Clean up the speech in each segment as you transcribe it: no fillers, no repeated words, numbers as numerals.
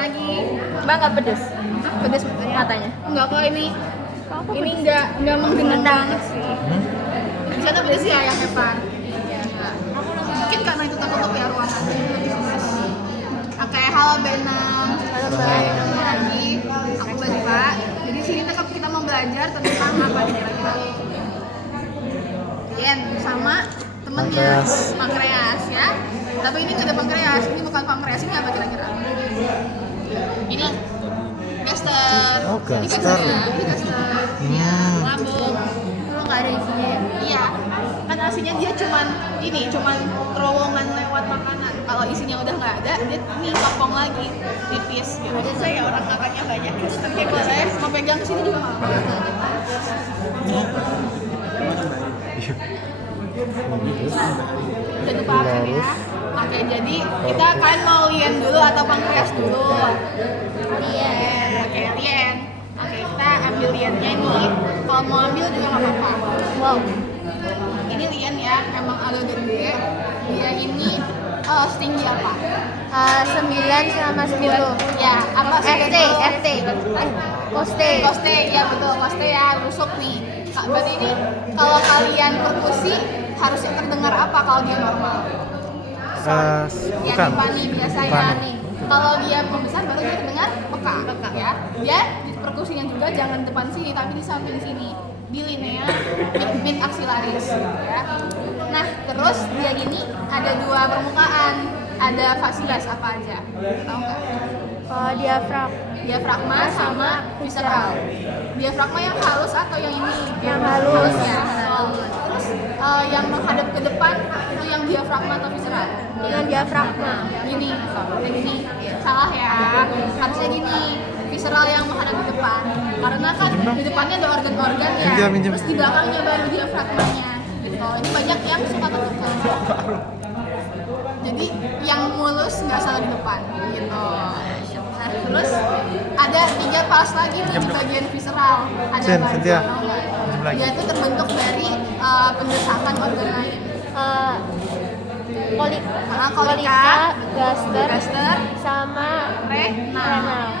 Lagi Mbak nggak pedes? pedes Matanya? enggak kok ini enggak menggenang banget sih. Bisa tuh pedes ya yang hepar. Mungkin karena itu tertutup ya ruangannya lebih pedes. Oke, halo Benam. Halo Mbak. Ketemu lagi, aku Mbak. Jadi sini tetap kita mau belajar tentang apa nih kira-kira? Yen sama temennya pankreas ya. Tapi ini nggak ada pankreas, ini bukan pankreas, ini apa kira-kira? Ini gaster. Oh, Ini gaster. Ini gaster. Iya, lambung. Lu nggak ada isinya ya? Iya. Kan aslinya dia cuman terowongan lewat makanan. Kalau isinya udah nggak ada, dia nih kopong lagi, tipis. Gitu. Ada saya orang makannya banyak. Tapi kalau saya mau pegang sini juga nggak apa-apa. Jadi paham ya. Oke, jadi kita kan mau lien dulu atau pankreas dulu? Lien. Oke, lien. Oke, kita ambil liennya ini. Kalau mau ambil juga nggak apa-apa. Wow. Ini lien ya, emang agak gede. Dia ini setinggi apa? 9 sama 10. Ya, apa FT. Koste, ya betul, koste ya, rusuk nih. Berarti ini kalau kalian perkusi harusnya terdengar apa kalau dia normal? Ya Bukan. Pani biasanya nih. Kalau dia membesar baru dia terdengar peka. Ya. Dia di perkusinya juga jangan depan sini tapi di samping sini. Di linea mid axillaris ya. Nah, terus dia ini ada dua permukaan. Ada fasilas apa aja? Tahu nggak? Diafragma sama visceral. Diafragma yang halus atau yang ini? Yang halus. Ya. Terus yang menghadap ke depan itu yang diafragma atau visceral? Dengan diafragma. Gini, kayak gini. Salah ya. Harusnya gini. Visceral yang menghadap ke depan. Karena kan di depannya ada organ-organ ya. Pinjam. Terus di belakangnya baru diafragmanya. Gitu. Ini banyak yang suka tertukar. Jadi yang mulus nggak salah di depan. Gitu. Nah, terus ada 3 pars lagi nih di bagian visceral. Ada Cynthia. dia itu terbentuk dari pendesakan organ lain. Kolika, gaster, sama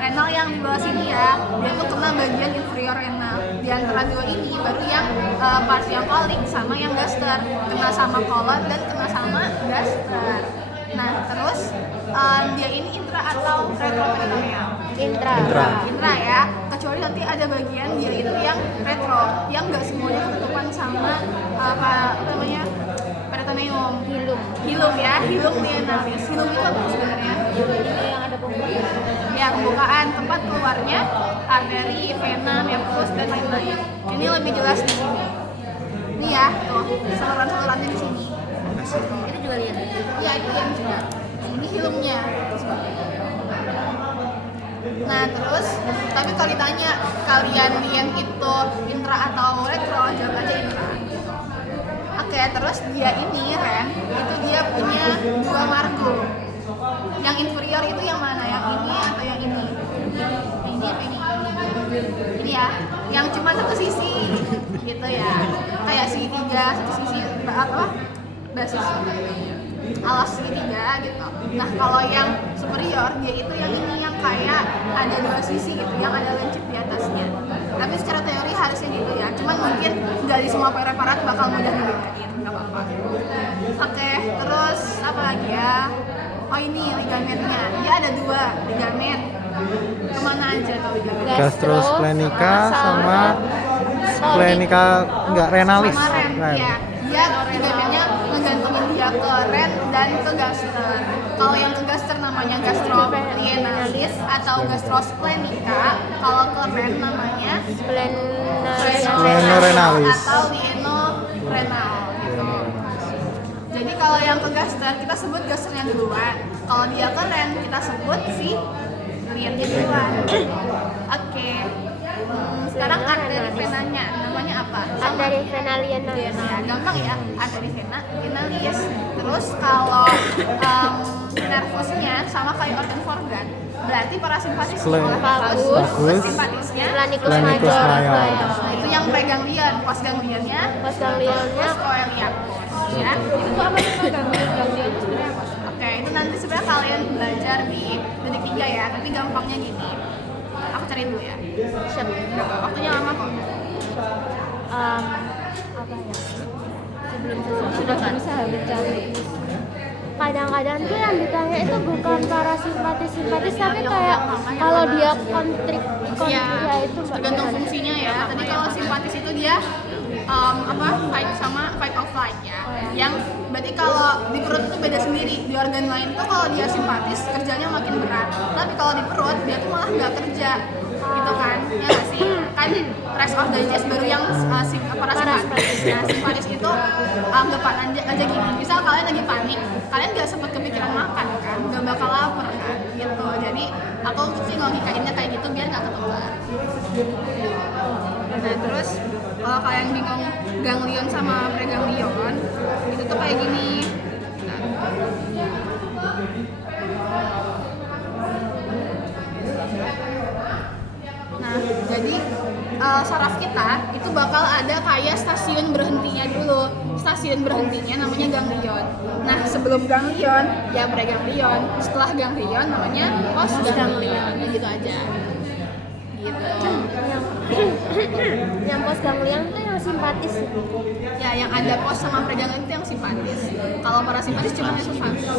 renal yang di bawah sini ya. Dia tuh kena bagian inferior renal. Di antara dua ini baru yang pars yang kolik sama yang gaster kena sama kolon dan kena sama gaster. Nah, terus dia ini intra atau retroperitoneal? Intra ya. Kecuali nanti ada bagian dia itu yang retro, yang nggak semuanya ketutupan sama apa namanya peritoneum. Hilum ya, hilum lienalis. Hilum itu apa sebenarnya? yang ada pembukaan. Ya, pembukaan tempat keluarnya arteri, vena, nervus dan lain-lain. Ini lebih jelas di sini. Ini ya, tuh saluran-salurannya di sini. Itu juga lihat. Ya, itu yang juga. Ini hilumnya. Nah, terus tapi kalau ditanya kalian lien itu intra atau retro, jawab aja intra. Oke, terus dia ini Ren, itu dia punya 2 margo. Yang inferior itu yang mana? Yang ini atau yang ini? Yang ini apa ini? Ini ya, yang cuma satu sisi, gitu ya. Kayak segitiga, satu sisi apa? Basis alas segitiga gitu. Nah, kalau yang superior dia itu yang ini yang kayak ada 2 sisi gitu, yang ada lancip di atasnya. Tapi secara teori harusnya gitu ya. Cuman mungkin dari semua preparat bakal mudah dibedain, nggak apa-apa. Oke, terus apa lagi ya? Oh ini ligamennya. Dia ada 2 ligamen. Kemana aja tuh ligamen? Gastrosplenica sama splenica enggak renalis. Sama ren, ya. Dia ligamennya ngegantungin dia ke ren dan ke gaster. Kalau yang ke gaster namanya gastrolienalis atau gastrosplenica. Kalau ke ren namanya Splenorenalis atau lienorenal gitu. Jadi kalau yang ke gaster kita sebut gasternya duluan. Kalau dia ke ren kita sebut si liennya duluan. Oke. Sekarang arteri venanya namanya apa? Arteri vena lienalis. Ya, gampang ya, arteri vena lienalis. Terus kalau nervusnya sama kayak organ berarti parasimpatis Vagus, simpatisnya Planicus Planicus major. major. Nah, itu yang preganglian, postgangliannya Postgangliannya coeliac ya. Itu apa sih ganglian itu sebenarnya apa? Oke, itu nanti sebenarnya kalian belajar di detik 3 ya, tapi gampangnya gini. Aku cari dulu ya. Siap. Waktunya lama kok. Apa ya? Sebelum sudah bisa bercari. Kadang-kadang tuh yang ditanya itu bukan para simpatis tapi kayak kalau dia konflik Ya, ya itu tergantung fungsinya ya. Tadi kalau simpatis itu dia fight sama fight or flight ya. Yang berarti kalau di perut itu beda sendiri. Di organ lain tuh kalau dia simpatis kerjanya makin berat. Tapi kalau di perut dia tuh malah nggak kerja. Gitu kan? Ya nggak sih? Kan rest of digest baru yang parasimpatis. Nah, simpatis itu anggapan aja gini. Misal kalian lagi panik, kalian nggak sempat kepikiran makan kan? Nggak bakal lapar kan? Gitu. Jadi aku sih logikainnya kayak gitu biar nggak ketukar. Nah terus kalau kalian bingung ganglion sama preganglion itu tuh kayak gini. Nah jadi saraf kita itu bakal ada kayak stasiun berhentinya dulu. Stasiun berhentinya namanya ganglion. Nah sebelum ganglion ya preganglion, setelah ganglion namanya postganglion. Gitu aja. Gitu. yang postganglion tuh yang simpatis. Ya, yang ada pos sama preganglion itu yang simpatis. Kalau parasimpatis cuma yang simpatis.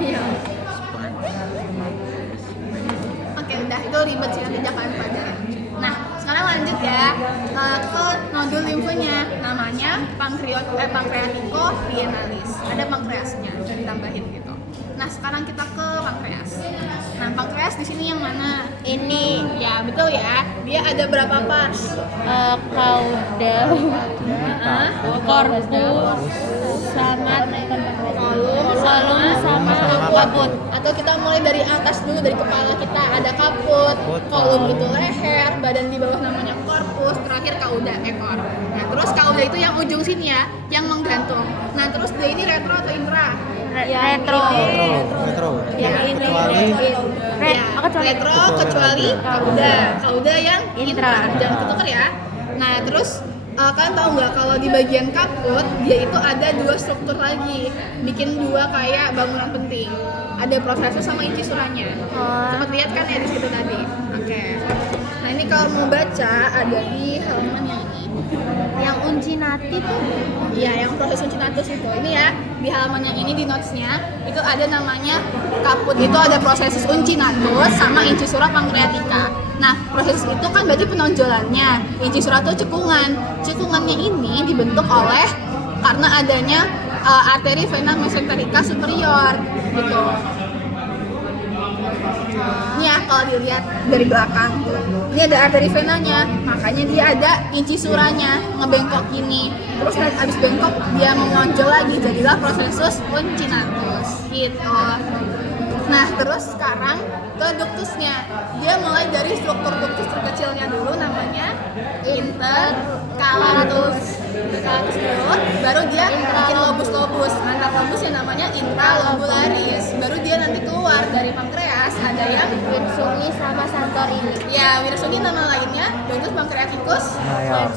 Iya. Oke, udah itu ribet sih nanti kalian pelajari. Nah, sekarang lanjut ya ke nodul limfenya. Namanya pancreatico rienalis. Ada pankreasnya, ditambahin gitu. Nah, sekarang kita ke pankreas. Nah, pankreas di sini yang mana? Ini Ya, betul ya. Dia ada berapa parts? caudal, corpus, sama kolum sama kaput. Atau kita mulai dari atas dulu, dari kepala kita ada kaput, kolum itu leher, badan di bawah namanya korpus, terakhir kauda, ekor. Nah terus kauda itu yang ujung sini ya, yang menggantung. Nah terus dia ini retro atau intra? Retro. Yang ini retro kecuali kauda yang intra. Jangan ketukar ya. Nah terus kalian tahu nggak kalau di bagian kaput dia itu ada dua struktur lagi, bikin dua kayak bangunan penting. Ada prosesus sama inci suranya. Sempat lihat kan ya di situ tadi. Oke. Nah ini kalau mau baca ada di halaman yang ini. Yang uncinati tuh Iya, yang proses uncinatus itu. Ini ya, di halaman yang ini di notes-nya itu ada namanya kaput itu ada proses uncinatus sama inci sura pankreatika. Nah, proses itu kan berarti penonjolannya. Inci sura itu cekungan. Cekungannya ini dibentuk oleh karena adanya arteri vena mesenterica superior gitu. Ini ya kalau dilihat dari belakang, ini ada arteri venanya, makanya dia ada inci suranya ngebengkok gini. Terus abis bengkok dia menonjol lagi, jadilah prosesus uncinatus gitu. Nah terus sekarang ke duktusnya, dia mulai dari struktur duktus terkecilnya dulu namanya intercalatus dulu, baru dia bikin lobus-lobus. Antar lobus yang namanya intralobularis, baru dia nanti keluar dari pankreas ada yang Wirsuni sama Santorini. ya Wirsuni nama lainnya Ductus pancreaticus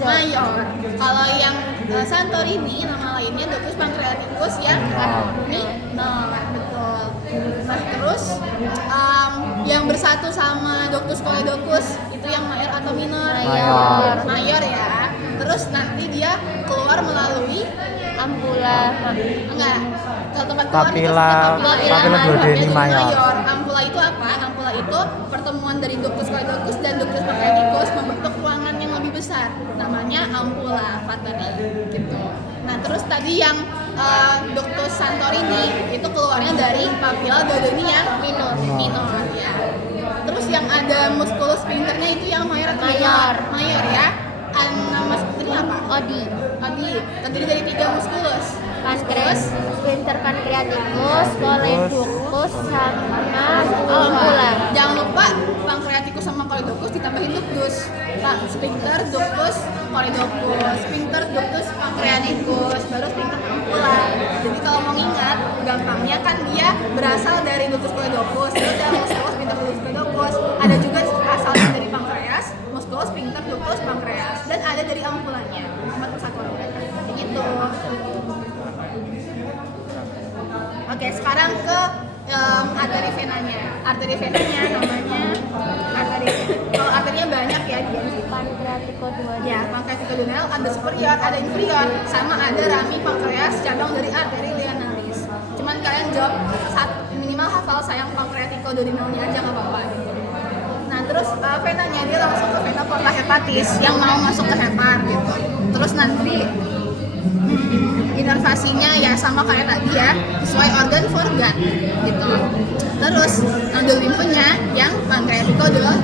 mayor. Kalau yang Santorini nama lainnya Ductus pancreaticus yang minor, betul. Nah terus yang bersatu sama Ductus coledochus itu yang mayor atau minor? Mayor ya. Terus nanti dia keluar melalui Ampula. enggak, kalau tempat keluar Papila duodeni mayor. Ampula itu apa? Ampula itu pertemuan dari ductus coledochus dan ductus pancreaticus membentuk ruangan yang lebih besar, namanya ampula pateri gitu. Nah terus tadi yang ductus Santorini itu keluarnya dari papila duodeni yang minor ya. Terus yang ada musculus sphincternya itu yang mayor atau minor? Mayor ya. Nama sphincternya apa? Odi. Terdiri dari 3 musculus. Pankreas, sphincter pancreaticus, coledochus sama ampula. Jangan lupa pancreaticus sama coledochus ditambahin ductus. Sphincter, ductus, coledochus, sphincter, ductus, pancreaticus, baru sphincter ampula. Jadi kalau mau ingat, gampangnya kan dia berasal dari ductus coledochus, terus ada musculus, sphincter, ductus, coledochus. Ada juga asalnya dari pankreas, musculus, sphincter, ductus, pankreas, dan ada dari ampulanya. 4 persatuan mereka. Gitu. gitu. Oke, sekarang ke arteri venanya. Arteri venanya namanya arteri. Kalau arterinya banyak ya dia di situ. Pancreaticoduodenal. Ya, pancreaticoduodenal ada superior, ada inferior, sama ada rami pankreas cabang dari arteri linearis. Cuman kalian jawab minimal hafal sayang pancreaticoduodenalnya aja nggak apa-apa. Nah, terus venanya dia langsung ke vena porta hepatis yang mau masuk ke hepar gitu. Terus nanti inervasinya ya sama kayak tadi ya, sesuai organ for organ gitu. Terus nodul limfenya yang pancreaticoduodenal